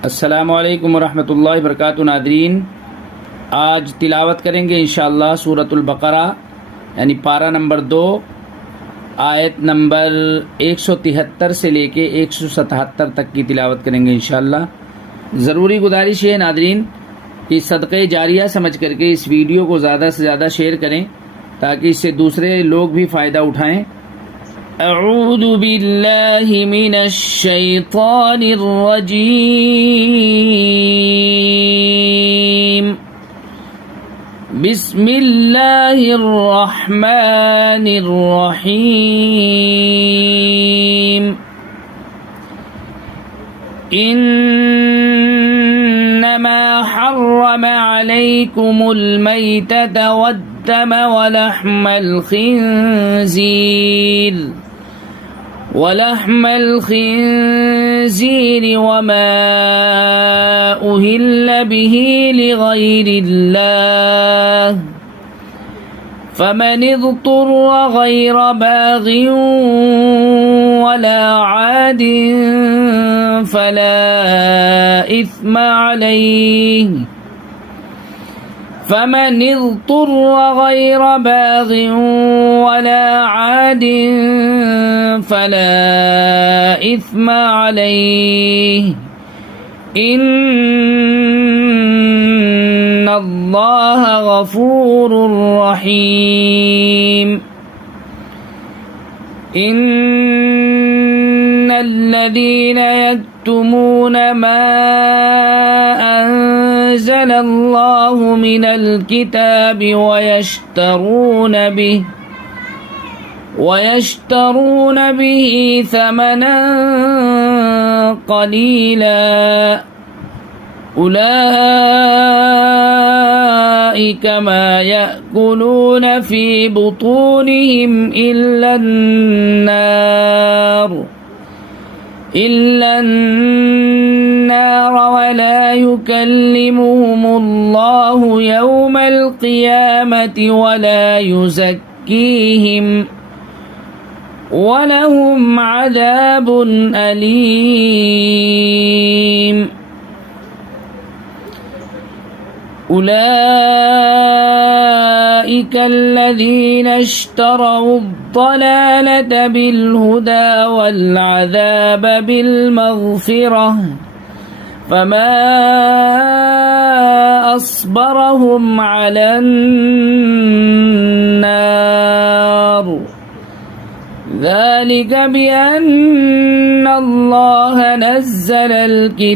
अस्सलामु अलैकुम वरहमतुल्लाहि वबरकातुहू। नादरीन, आज तिलावत करेंगे इंशाअल्लाह सूरतुल बकरा यानी पारा नंबर 2 आयत नंबर 173 से लेके 177 तक की तिलावत करेंगे इंशाअल्लाह। ज़रूरी गुजारिश है नादरीन कि सदक़े जारिया समझ करके इस वीडियो को ज़्यादा से ज़्यादा शेयर करें ताकि इससे दूसरे लोग भी फ़ायदा उठाएँ। अऊज़ु बिल्लाहि मिनश शैतानिर रजीम। बिस्मिल्लाहिर रहमानिर रहीम। इन्नमा हर्रम अलैकुमुल मैतता वद्दम वलहमल खिंज़ीर वमा उहिल्ल बिही लिगैरिल्लाह फमन इज़्तुर्र गैर बाग़िन वला आदिन फला इस्म अलैहि فمن اضطر غير باغ ولا عاد فلا إثم عليه إن الله غفور رحيم إن الذين يكتمون ما أنزل الله من الكتاب ويشترون به ثمنا قليلا أولئك ما يأكلون في بطونهم إلا النار ولا يكلمهم الله يوم القيامة ولا يزكيهم ولهم عذاب أليم أولئك الذين اشتروا الضلالة بالهدى والعذاب بالمغفرة فما أصبرهم على النار ذلك بأن الله نزل الكتاب